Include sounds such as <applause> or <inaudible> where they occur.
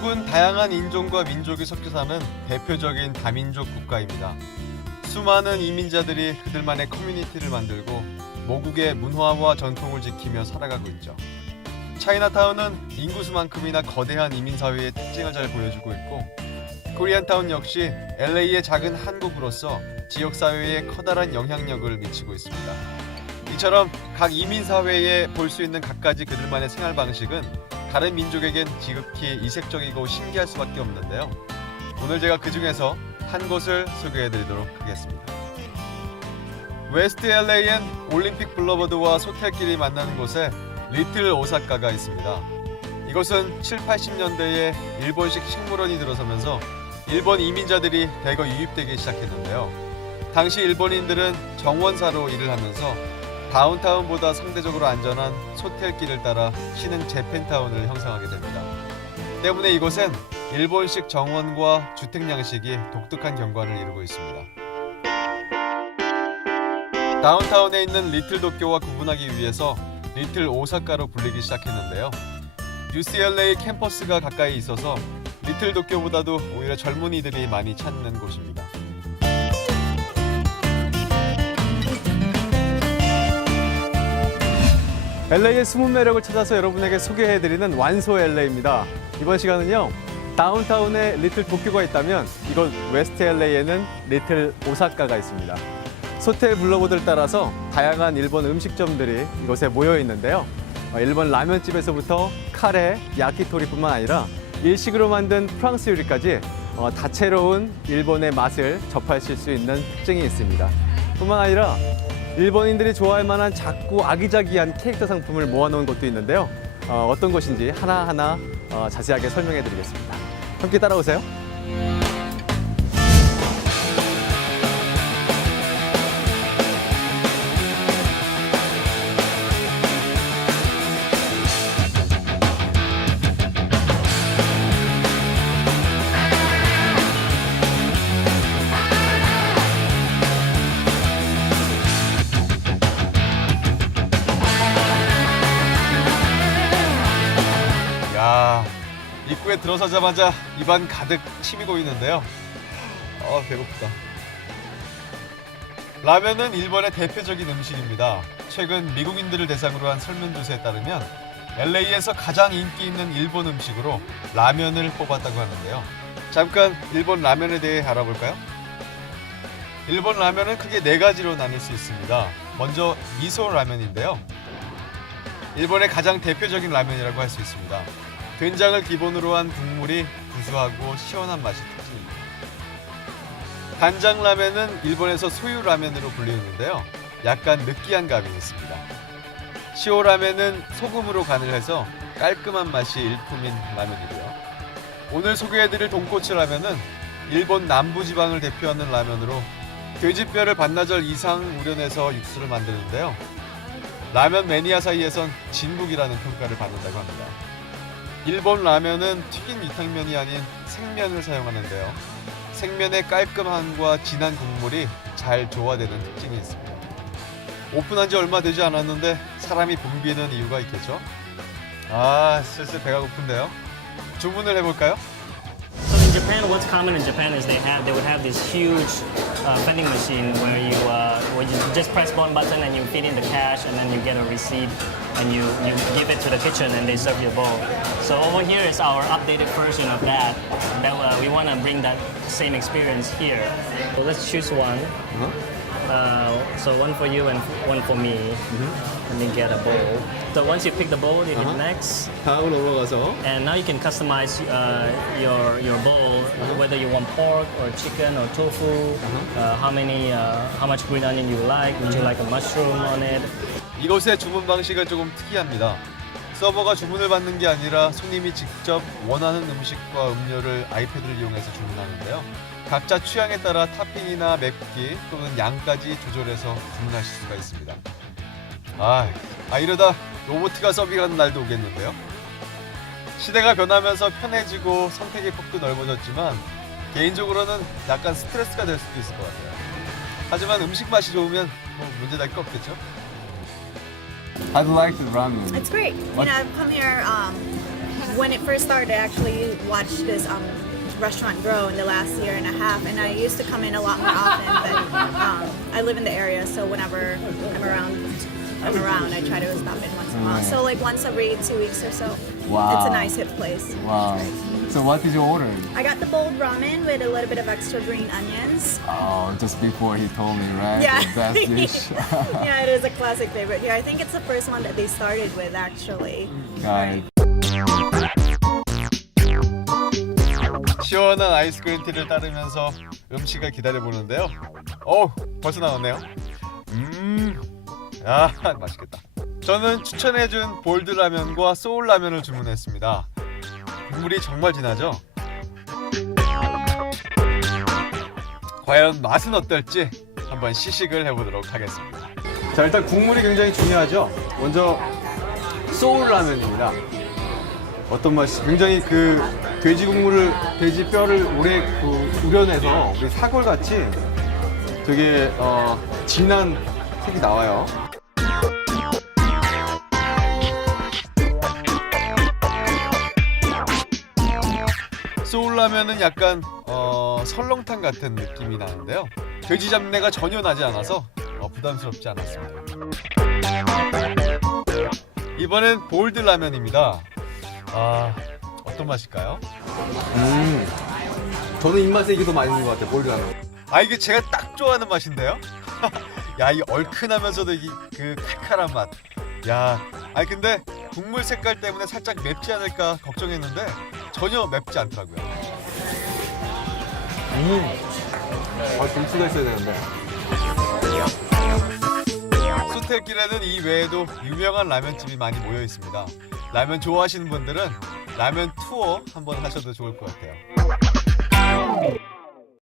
미국은 다양한 인종과 민족이 섞여 사는 대표적인 다민족 국가입니다. 수많은 이민자들이 그들만의 커뮤니티를 만들고 모국의 문화와 전통을 지키며 살아가고 있죠. 차이나타운은 인구수만큼이나 거대한 이민사회의 특징을 잘 보여주고 있고 코리안타운 역시 LA의 작은 한국으로서 지역사회에 커다란 영향력을 미치고 있습니다. 이처럼 각 이민사회에 볼 수 있는 갖가지 그들만의 생활 방식은 다른 민족에겐 지극히 이색적이고 신기할 수밖에 없는데요. 오늘 제가 그 중에서 한 곳을 소개해드리도록 하겠습니다. 웨스트 LA엔 올림픽 블러버드와 소텔길이 만나는 곳에 리틀 오사카가 있습니다. 이곳은 7, 80년대에 일본식 식물원이 들어서면서 일본 이민자들이 대거 유입되기 시작했는데요. 당시 일본인들은 정원사로 일을 하면서 다운타운보다 상대적으로 안전한 소텔길을 따라 신흥 재팬타운을 형성하게 됩니다. 때문에 이곳엔 일본식 정원과 주택 양식이 독특한 경관을 이루고 있습니다. 다운타운에 있는 리틀 도쿄와 구분하기 위해서 리틀 오사카로 불리기 시작했는데요. UCLA 캠퍼스가 가까이 있어서 리틀 도쿄보다도 오히려 젊은이들이 많이 찾는 곳입니다. LA의 숨은 매력을 찾아서 여러분에게 소개해드리는 완소 LA입니다. 이번 시간은요, 다운타운에 리틀 도쿄가 있다면 이곳 웨스트 LA에는 리틀 오사카가 있습니다. 소텔 블러보드를 따라서 다양한 일본 음식점들이 이곳에 모여 있는데요. 어, 일본 라면집에서부터 카레, 야키토리뿐만 아니라 일식으로 만든 프랑스 요리까지 어, 다채로운 일본의 맛을 접하실 수 있는 특징이 있습니다. 뿐만 아니라 일본인들이 좋아할 만한 작고 아기자기한 캐릭터 상품을 모아놓은 곳도 있는데요. 어, 떤 것인지 하나하나 어, 자세하게 설명해 드리겠습니다. 함께 따라오세요. 입구에 들어서자마자 입안 가득 침이 고이는데요. 어 배고프다. 라면은 일본의 대표적인 음식입니다. 최근 미국인들을 대상으로 한 설문조사에 따르면 LA에서 가장 인기 있는 일본 음식으로 라면을 뽑았다고 하는데요. 잠깐 일본 라면에 대해 알아볼까요? 일본 라면은 크게 네 가지로 나눌 수 있습니다. 먼저 미소 라면인데요. 일본의 가장 대표적인 라면이라고 할 수 있습니다. 된장을 기본으로 한 국물이 구수하고 시원한 맛이 특징입니다. 간장 라면은 일본에서 소유 라면으로 불리는데요. 약간 느끼한 감이 있습니다. 시오 라면은 소금으로 간을 해서 깔끔한 맛이 일품인 라면이고요. 오늘 소개해드릴 돈코츠 라면은 일본 남부 지방을 대표하는 라면으로 돼지뼈를 반나절 이상 우려내서 육수를 만드는데요. 라면 매니아 사이에선 진국이라는 평가를 받는다고 합니다. 일본 라면은 튀긴 위탕면이 아닌 생면을 사용하는데요. 생면의 깔끔함과 진한 국물이 잘 조화되는 특징이 있습니다. 오픈한 지 얼마 되지 않았는데 사람이 붐비는 이유가 있겠죠? 아, 슬슬 배가 고픈데요. 주문을 해볼까요? In Japan, what's common in Japan is they have they would have this huge uh, vending machine where you uh, where you just press one button and you feed in the cash and then you get a receipt and you, you give it to the kitchen and they serve you a bowl. So over here is our updated version of that. That uh, we want to bring that same experience here. So let's choose one. Uh, so one for you and one for me. And then get a bowl. So once you pick the bowl, you Uh-huh. hit next. 다음으로 올라가서 And now you can customize uh, your your bowl, whether you want pork or chicken or tofu. uh how many, uh, how much green onion you like? Would you like a mushroom on it? 이곳의 주문 방식은 조금 특이합니다. 서버가 주문을 받는 게 아니라 손님이 직접 원하는 음식과 음료를 아이패드를 이용해서 주문하는데요. 각자 취향에 따라 토핑이나 맵기 또는 양까지 조절해서 주문하실 수가 있습니다. 아, 아 이러다 로봇가 서빙하는 날도 오겠는데요. 시대가 변하면서 편해지고 선택의 폭도 넓어졌지만 개인적으로는 약간 스트레스가 될 수도 있을 것 같아요. 하지만 음식 맛이 좋으면 뭐 문제 될 거 없겠죠? I like the ramen. It's great. What- You know, I've come here um, when it first started, I actually watched this um, restaurant grow in the last year and a half, and I used to come in a lot more often. But um, I live in the area, so whenever I'm around, I'm around. I try to stop in once in a while. So like once every two weeks or so. Wow. It's a nice hip place. Wow. So what did you order? I got the bold ramen with a little bit of extra green onions. Oh, just before he told me, right? Yeah. The best dish. yeah, it is a classic favorite here. I think it's the first one that they started with actually. Got it. 시원한 아이스크림 티를 따르면서 음식을 기다려 보는데요. 어, 벌써 나왔네요. 음, 아 맛있겠다. 저는 추천해준 볼드 라면과 소울 라면을 주문했습니다. 국물이 정말 진하죠? 과연 맛은 어떨지 한번 시식을 해보도록 하겠습니다. 자, 일단 국물이 굉장히 중요하죠. 먼저 소울 라면입니다. 어떤 맛이 굉장히 그 돼지 국물을 돼지 뼈를 오래 그 우려내서 우리 사골 같이 되게 어, 진한 색이 나와요. 소울 라면은 약간 어, 설렁탕 같은 느낌이 나는데요. 돼지 잡내가 전혀 나지 않아서 어, 부담스럽지 않았습니다. 이번엔 볼드 라면입니다. 아 어떤 맛일까요? 음, 저는 입맛에 이게 더 맛있는 것 같아요. 볼드 라면. 아 이게 제가 딱 좋아하는 맛인데요. <laughs> 야 이 얼큰하면서도 이 그 칼칼한 맛. 야, 아니 근데 국물 색깔 때문에 살짝 맵지 않을까 걱정했는데 전혀 맵지 않더라고요. 음, 아, 김치가 있어야 되는데. 수텔길에는 이 외에도 유명한 라면집이 많이 모여 있습니다. 라면 좋아하시는 분들은 라면 투어 한번 하셔도 좋을 것 같아요.